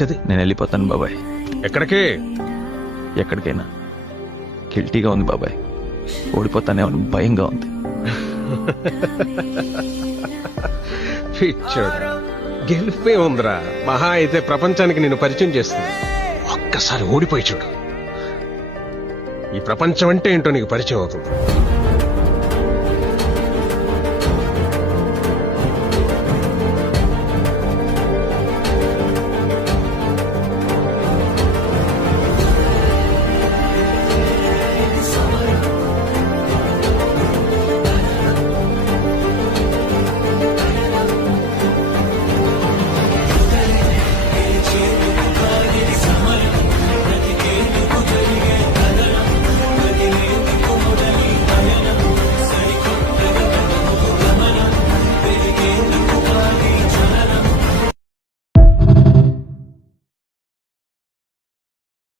ఏంటది? నేను వెళ్ళిపోతాను బాబాయ్. ఎక్కడికి? ఎక్కడికైనా. గిల్టీగా ఉంది బాబాయ్. ఓడిపోతానేమో అని భయంగా ఉంది. పిచ్చోడా, గెలిపే ఉందిరా. మహా అయితే ప్రపంచానికి నేను పరిచయం చేస్తుంది. ఒక్కసారి ఓడిపోయి చూడు, ఈ ప్రపంచం అంటే ఏంటో నీకు పరిచయం అవుతుంది.